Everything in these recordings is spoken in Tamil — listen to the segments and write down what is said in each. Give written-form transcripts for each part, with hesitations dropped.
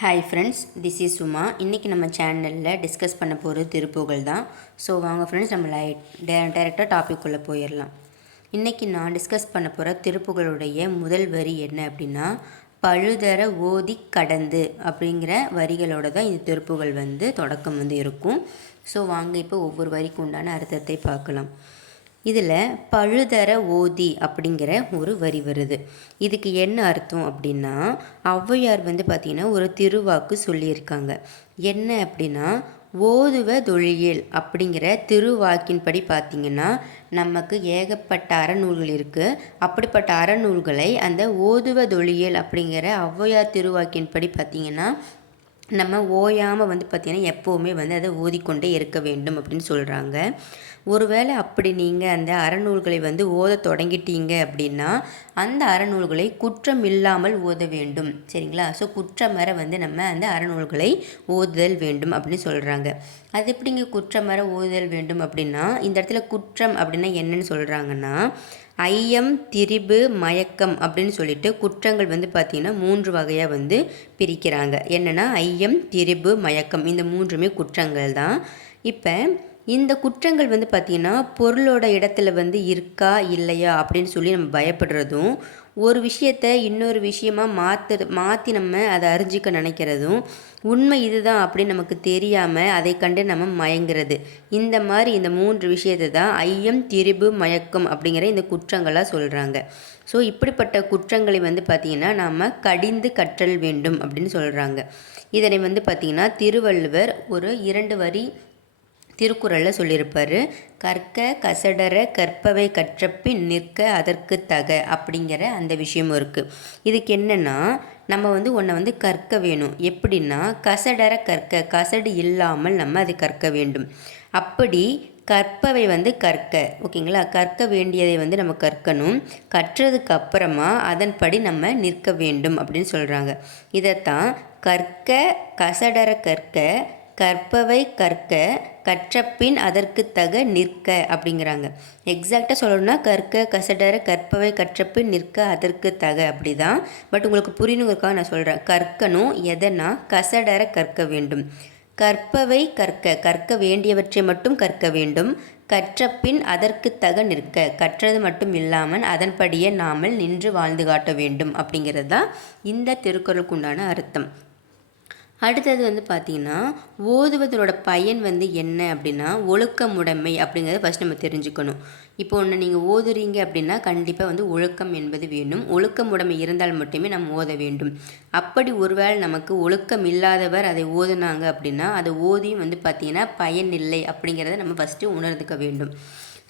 Hi friends, this is Suma. இன்றைக்கி நம்ம சேனலில் டிஸ்கஸ் பண்ண போகிறது திருப்புகழ் தான். ஸோ வாங்க ஃப்ரெண்ட்ஸ், நம்ம டைரெக்டாக டாபிக்குள்ளே போயிடலாம். இன்றைக்கி நான் டிஸ்கஸ் பண்ண போகிற திருப்புகளுடைய முதல் வரி என்ன அப்படின்னா, பழுதர ஓதி கடந்து அப்படிங்கிற வரிகளோட தான் இந்த திருப்புகள் தொடக்கம் இருக்கும். ஸோ வாங்க இப்போ ஒவ்வொரு வரிக்கு உண்டான அர்த்தத்தை பார்க்கலாம். இதில் பழுதர ஓதி அப்படிங்கிற ஒரு வரி வருது. இதுக்கு என்ன அர்த்தம் அப்படின்னா, ஔவையார் பார்த்திங்கன்னா ஒரு திருவாக்கு சொல்லியிருக்காங்க. என்ன அப்படின்னா, ஓதுவ தொழில் அப்படிங்கிற திருவாக்கின்படி பார்த்திங்கன்னா நமக்கு ஏகப்பட்ட அறநூல்கள் இருக்குது. அப்படிப்பட்ட அறநூல்களை அந்த ஓதுவ தொழில் அப்படிங்கிற ஔவையார் திருவாக்கின்படி பார்த்திங்கன்னா நம்ம ஓயாமல் பார்த்திங்கன்னா எப்போவுமே அதை ஓதிக்கொண்டே இருக்க வேண்டும் அப்படின்னு சொல்கிறாங்க. ஒருவேளை அப்படி நீங்கள் அந்த அறநூல்களை ஓத தொடங்கிட்டீங்க அப்படின்னா அந்த அறநூல்களை குற்றம் இல்லாமல் ஓத வேண்டும். சரிங்களா? ஸோ குற்றமற நம்ம அந்த அறநூல்களை ஓதுதல் வேண்டும் அப்படின்னு சொல்கிறாங்க. அது எப்படிங்க குற்றமற ஓதுதல் வேண்டும் அப்படின்னா, இந்த இடத்துல குற்றம் அப்படின்னா என்னன்னு சொல்கிறாங்கன்னா, ஐயம், திரிபு, மயக்கம் அப்படின்னு சொல்லிட்டு குற்றங்கள் பார்த்திங்கன்னா 3 வகையாக பிரிக்கிறாங்க. என்னென்னா ஐயம், திரிபு, மயக்கம் இந்த 3மே குற்றங்கள் தான். இப்போ இந்த குற்றங்கள் பார்த்திங்கன்னா பொருளோட இடத்துல இருக்கா இல்லையா அப்படின்னு சொல்லி நம்ம பயப்படுறதும், ஒரு விஷயத்தை இன்னொரு விஷயமாக மாற்றி நம்ம அதை அறிஞ்சிக்க நினைக்கிறதும், உண்மை இதுதான் அப்படின்னு நமக்கு தெரியாமல் அதை கண்டு நம்ம மயங்கிறது, இந்த மாதிரி இந்த 3 விஷயத்தை தான் ஐயம், திரிபு, மயக்கம் அப்படிங்கிற இந்த குற்றங்களாக சொல்கிறாங்க. ஸோ இப்படிப்பட்ட குற்றங்களை பார்த்திங்கன்னா நாம் கடிந்து கற்றல் வேண்டும் அப்படின்னு சொல்கிறாங்க. இதனை பார்த்திங்கன்னா திருவள்ளுவர் ஒரு 2 வரி திருக்குறளில் சொல்லியிருப்பார். கற்க கசடர கற்பவை கற்றப்பின் நிற்க அதற்கு தக அப்படிங்கிற அந்த விஷயமும் இருக்குது. இதுக்கு என்னென்னா, நம்ம ஒன்றை கற்க வேணும். எப்படின்னா கசடர கற்க, கசடு இல்லாமல் நம்ம அதை கற்க வேண்டும். அப்படி கற்பவை கற்க, ஓகேங்களா? கற்க வேண்டியதை நம்ம கற்கணும். கற்றதுக்கு அப்புறமா அதன்படி நம்ம நிற்க வேண்டும் அப்படின்னு சொல்கிறாங்க. இதைத்தான் கற்க கசடர கற்க கற்பவை கற்க கற்றப்பின் அதற்கு தக நிற்க அப்படிங்கிறாங்க. எக்ஸாக்டாக சொல்லணும்னா கற்க கசடர கற்பவை கற்றப்பின் நிற்க அதற்கு தக அப்படி தான். பட் உங்களுக்கு புரியணுங்கிறதுக்காக நான் சொல்கிறேன். கற்கணும் எதனா கசடர கற்க வேண்டும். கற்பவை கற்க, கற்க வேண்டியவற்றை மட்டும் கற்க வேண்டும். கற்றப்பின் அதற்கு தக நிற்க, கற்றது மட்டும் இல்லாமல் அதன்படியே நாமல் நின்று வாழ்ந்து காட்ட வேண்டும் அப்படிங்கிறது தான் இந்த திருக்குறளுக்கு உண்டான அர்த்தம். அடுத்தது பார்த்திங்கன்னா ஓதுவதோட பயன் என்ன அப்படின்னா ஒழுக்கமுடைமை அப்படிங்கிறத ஃபஸ்ட் நம்ம தெரிஞ்சுக்கணும். இப்போ ஒன்று நீங்கள் ஓதுறீங்க அப்படின்னா கண்டிப்பாக ஒழுக்கம் என்பது வேணும். ஒழுக்கமுடைமை இருந்தால் மட்டுமே நம்ம ஓத வேண்டும். அப்படி ஒருவேளை நமக்கு ஒழுக்கம் இல்லாதவர் அதை ஓதுனாங்க அப்படின்னா அதை ஓதியும் பார்த்திங்கன்னா பயன் இல்லை அப்படிங்கிறத நம்ம ஃபஸ்ட்டு உணர்ந்துக்க வேண்டும்.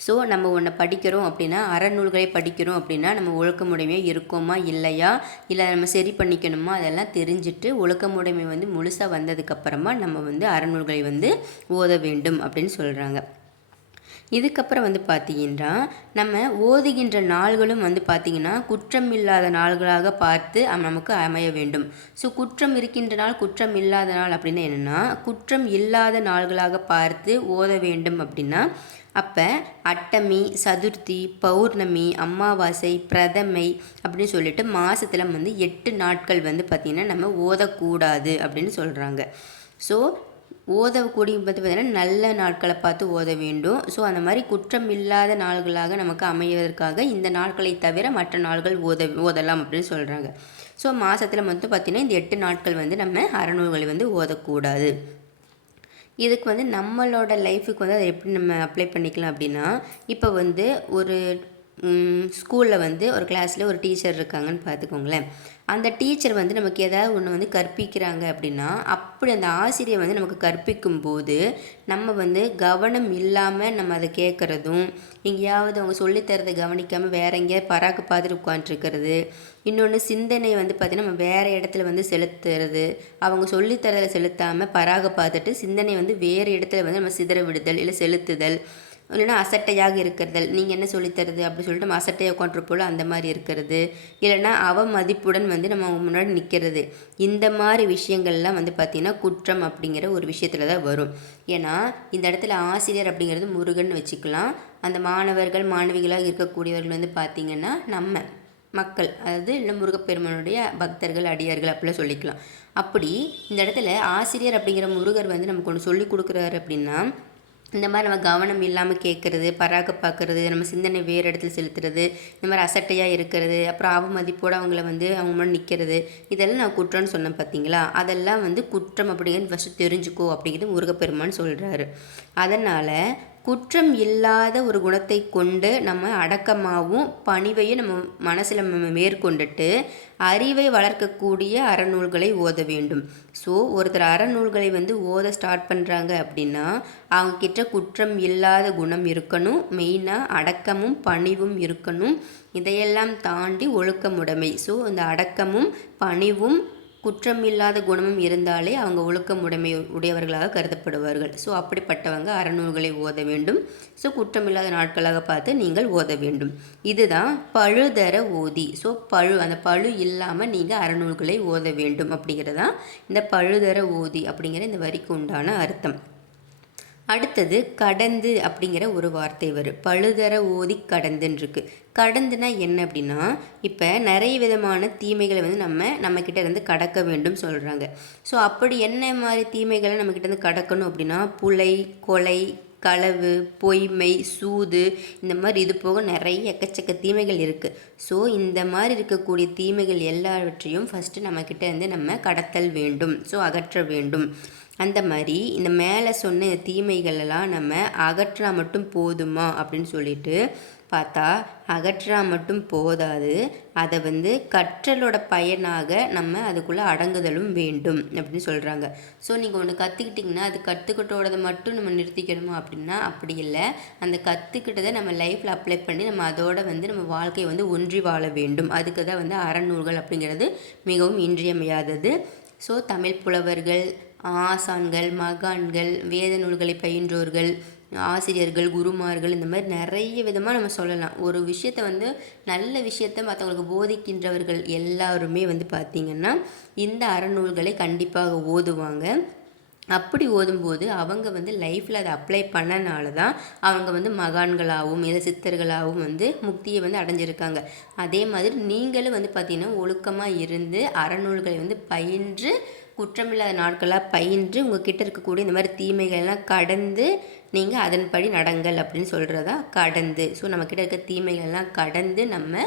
ஸோ நம்ம ஒன்று படிக்கிறோம் அப்படின்னா, அறநூல்களை படிக்கிறோம் அப்படின்னா நம்ம ஒழுக்கமுடைமை இருக்கோமா இல்லையா, இல்லை நம்ம சரி பண்ணிக்கணுமா, அதெல்லாம் தெரிஞ்சுட்டு ஒழுக்கமுடைமை முழுசாக வந்ததுக்கப்புறமா நம்ம அறநூல்களை ஓத வேண்டும் அப்படின்னு சொல்கிறாங்க. இதுக்கப்புறம் பார்த்திங்கன்னா நம்ம ஓதுகின்ற நாள்களும் பார்த்திங்கன்னா குற்றம் இல்லாத நாள்களாக பார்த்து நமக்கு அமைய வேண்டும். ஸோ குற்றம் இருக்கின்ற நாள், குற்றம் இல்லாத நாள் அப்படின்னா என்னென்னா, குற்றம் இல்லாத நாள்களாக பார்த்து ஓத வேண்டும் அப்படின்னா அப்போ அட்டமி, சதுர்த்தி, பௌர்ணமி, அமாவாசை, பிரதமை அப்படின்னு சொல்லிட்டு மாதத்தில் 8 நாட்கள் பார்த்திங்கன்னா நம்ம ஓதக்கூடாது அப்படின்னு சொல்கிறாங்க. ஸோ ஓதக்கூடிய பார்த்திங்கன்னா நல்ல நாட்களை பார்த்து ஓத வேண்டும். ஸோ அந்த மாதிரி குற்றம் இல்லாத நாள்களாக நமக்கு அமைவதற்காக இந்த நாட்களை தவிர மற்ற நாள்கள் ஓதலாம் அப்படின்னு சொல்கிறாங்க. ஸோ மாதத்தில் பார்த்திங்கன்னா இந்த 8 நாட்கள் நம்ம அறநூல்களை ஓதக்கூடாது. இதுக்கு நம்மளோட லைஃபுக்கு அதை எப்படி நம்ம அப்ளை பண்ணிக்கலாம் அப்படின்னா, இப்போ ஒரு ஸ்கூலில் ஒரு கிளாஸில் ஒரு டீச்சர் இருக்காங்கன்னு பார்த்துக்கோங்களேன். அந்த டீச்சர் நமக்கு ஏதாவது ஒன்று கற்பிக்கிறாங்க அப்படின்னா, அப்படி அந்த ஆசிரியர் நமக்கு கற்பிக்கும் போது நம்ம கவனம் இல்லாமல் நம்ம அதை கேட்குறதும், எங்கேயாவது அவங்க சொல்லித்தரதை கவனிக்காமல் வேற எங்கேயாவது பராக்கு பார்த்துட்டு உட்காந்துருக்கிறது, இன்னொன்று சிந்தனை பார்த்திங்கன்னா நம்ம வேறு இடத்துல செலுத்துறது, அவங்க சொல்லித்தரதை செலுத்தாமல் பராக பார்த்துட்டு சிந்தனை வேறு இடத்துல நம்ம சிதற விடுதல் இல்லை செலுத்துதல், இல்லைனா அசட்டையாக இருக்கிறதல், நீங்கள் என்ன சொல்லித்தருது அப்படி சொல்லிட்டு நம்ம அசட்டையாக உட்காந்துருப்போல அந்த மாதிரி இருக்கிறது, இல்லைனா அவமதிப்புடன் நம்ம முன்னாடி நிற்கிறது, இந்த மாதிரி விஷயங்கள்லாம் பார்த்திங்கன்னா குற்றம் அப்படிங்கிற ஒரு விஷயத்தில் தான் வரும். ஏன்னா இந்த இடத்துல ஆசிரியர் அப்படிங்கிறது முருகன் வச்சுக்கலாம். அந்த மாணவர்கள் மாணவிகளாக இருக்கக்கூடியவர்கள் பார்த்திங்கன்னா நம்ம மக்கள், அதாவது இல்லை முருகப்பெருமானுடைய பக்தர்கள், அடியார்கள் அப்படிலாம் சொல்லிக்கலாம். அப்படி இந்த இடத்துல ஆசிரியர் அப்படிங்கிற முருகர் வந்து நமக்கு ஒன்று சொல்லி கொடுக்குறாரு அப்படின்னா, இந்த மாதிரி நம்ம கவனம் இல்லாமல் கேட்குறது, பராக்க பார்க்குறது, நம்ம சிந்தனை வேறு இடத்துல செலுத்துறது, இந்த மாதிரி அசட்டையாக இருக்கிறது, அப்புறம் அவமதிப்போடு அவங்கள வந்து அவங்க முன்னாடி நிற்கிறது, இதெல்லாம் நான் குற்றம்னு சொன்னேன் பார்த்தீங்களா? அதெல்லாம் வந்து குற்றம் அப்படிங்கிறது ஃபஸ்ட்டு தெரிஞ்சுக்கோ அப்படிங்கிறது முருகப்பெருமான் சொல்கிறாரு. அதனால் குற்றம் இல்லாத ஒரு குணத்தை கொண்டு நம்ம அடக்கமாகவும் பணிவையும் நம்ம மனசில் மேற்கொண்டுட்டு அறிவை வளர்க்கக்கூடிய அறநூல்களை ஓத வேண்டும். ஸோ ஒருத்தர் அறநூல்களை வந்து ஓத ஸ்டார்ட் பண்ணுறாங்க அப்படின்னா அவங்கக்கிட்ட குற்றம் இல்லாத குணம் இருக்கணும், மெயினாக அடக்கமும் பணிவும் இருக்கணும். இதையெல்லாம் தாண்டி ஒழுக்கமுடைமை. ஸோ இந்த அடக்கமும் பணிவும் குற்றமில்லாத குணமும் இருந்தாலே அவங்க ஒழுக்கமுடைமை உடையவர்களாக கருதப்படுவார்கள். ஸோ அப்படிப்பட்டவங்க அறநூல்களை ஓத வேண்டும். ஸோ குற்றமில்லாத நாட்களாக பார்த்து நீங்கள் ஓத வேண்டும். இதுதான் பழுதர ஓதி. ஸோ அந்த பழு இல்லாமல் நீங்கள் அறநூல்களை ஓத வேண்டும் அப்படிங்கிறதான் இந்த பழுதர ஓதி அப்படிங்கிற இந்த வரிக்கு உண்டான அர்த்தம். அடுத்தது கடந்து அப்படிங்கிற ஒரு வார்த்தை வரும். பழுதர ஓதி கடந்துன்னு இருக்குது. கடந்துனா என்ன அப்படின்னா, இப்போ நிறைய விதமான தீமைகளை வந்து நம்மக்கிட்ட இருந்து கடக்க வேண்டும் சொல்கிறாங்க. ஸோ அப்படி என்ன மாதிரி தீமைகளை நம்மக்கிட்ட இருந்து கடக்கணும் அப்படின்னா, புலை, கொலை, களவு, பொய்மை, சூது, இந்த மாதிரி இது போக நிறைய எக்கச்சக்க தீமைகள் இருக்குது. ஸோ இந்த மாதிரி இருக்கக்கூடிய தீமைகள் எல்லாவற்றையும் ஃபஸ்ட்டு நம்மக்கிட்ட இருந்து நம்ம கடத்தல் வேண்டும். ஸோ அகற்ற வேண்டும். அந்த மாதிரி இந்த மேலே சொன்ன தீமைகளெல்லாம் நம்ம அகற்றா மட்டும் போதுமா அப்படின்னு சொல்லிட்டு பார்த்தா அகற்றா மட்டும் போதாது, அதை வந்து கற்றலோட பயனாக நம்ம அதுக்குள்ளே அடங்குதலும் வேண்டும் அப்படின்னு சொல்கிறாங்க. ஸோ நீங்கள் ஒன்று கற்றுக்கிட்டிங்கன்னா அது கற்றுக்கிட்டோடதை மட்டும் நம்ம நிறுத்திக்கணுமா அப்படின்னா அப்படி இல்லை. அந்த கற்றுக்கிட்டதை நம்ம லைஃப்பில் அப்ளை பண்ணி நம்ம அதோட வந்து நம்ம வாழ்க்கையை வந்து ஒன்றி வாழ வேண்டும். அதுக்கு தான் வந்து அறநூல்கள் அப்படிங்கிறது மிகவும் இன்றியமையாதது. ஸோ தமிழ் புலவர்கள், ஆசான்கள், மகான்கள், வேத நூல்களை பயின்றோர்கள், ஆசிரியர்கள், குருமார்கள், இந்த மாதிரி நிறைய விதமாக நம்ம சொல்லலாம். ஒரு விஷயத்தை வந்து நல்ல விஷயத்தை மற்றவங்களுக்கு போதிக்கின்றவர்கள் எல்லாருமே வந்து பார்த்திங்கன்னா இந்த அறநூல்களை கண்டிப்பாக ஓதுவாங்க. அப்படி ஓதும்போது அவங்க வந்து லைஃப்பில் அதை அப்ளை பண்ணனால தான் அவங்க வந்து மகான்களாகவும் இல்லை சித்தர்களாகவும் வந்து முக்தியை வந்து அடைஞ்சிருக்காங்க. அதே மாதிரி நீங்களும் வந்து பார்த்திங்கன்னா ஒழுக்கமாக இருந்து அறநூல்களை வந்து பயின்று குற்றமில்லாத நாட்களாக பயின்று உங்கள்கிட்ட இருக்கக்கூடிய இந்த மாதிரி தீமைகள்லாம் கடந்து நீங்கள் அதன்படி நடங்கள் அப்படின்னு சொல்கிறதா கடந்து. ஸோ நம்மக்கிட்ட இருக்க தீமைகள்லாம் கடந்து நம்ம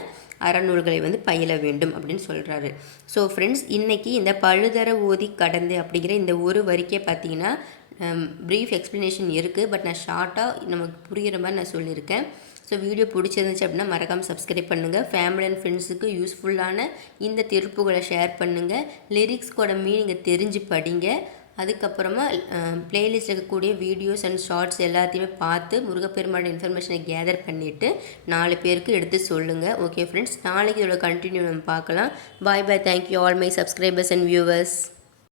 அறநூல்களை வந்து பயில வேண்டும் அப்படின்னு சொல்கிறாரு. ஸோ ஃப்ரெண்ட்ஸ், இன்றைக்கி இந்த பழுதர ஓதி கடந்து அப்படிங்கிற இந்த ஒரு வரிக்கே பார்த்தீங்கன்னா ப்ரீஃப் எக்ஸ்ப்ளனேஷன் இருக்குது. பட் நான் ஷார்ட்டாக நமக்கு புரிகிற மாதிரி நான் சொல்லியிருக்கேன். ஸோ வீடியோ பிடிச்சிருந்துச்சு அப்படின்னா மறக்காமல் சப்ஸ்கிரைப் பண்ணுங்கள். ஃபேமிலி அண்ட் ஃப்ரெண்ட்ஸுக்கு யூஸ்ஃபுல்லான இந்த திருப்புகளை ஷேர் பண்ணுங்கள். லிரிக்ஸ்கோட மீனிங்கை தெரிஞ்சு படிங்க. அதுக்கப்புறமா ப்ளேலிஸ்ட் இருக்கக்கூடிய வீடியோஸ் அண்ட் ஷார்ட்ஸ் எல்லாத்தையுமே பார்த்து முருகப்பெருமானோட இன்ஃபர்மேஷனை கேதர் பண்ணிவிட்டு 4 பேருக்கு எடுத்து சொல்லுங்கள். ஓகே ஃப்ரெண்ட்ஸ், நாளைக்கு இதோட கண்டினியூ நம்ம பார்க்கலாம். Bye bye. Thank you all my subscribers and viewers.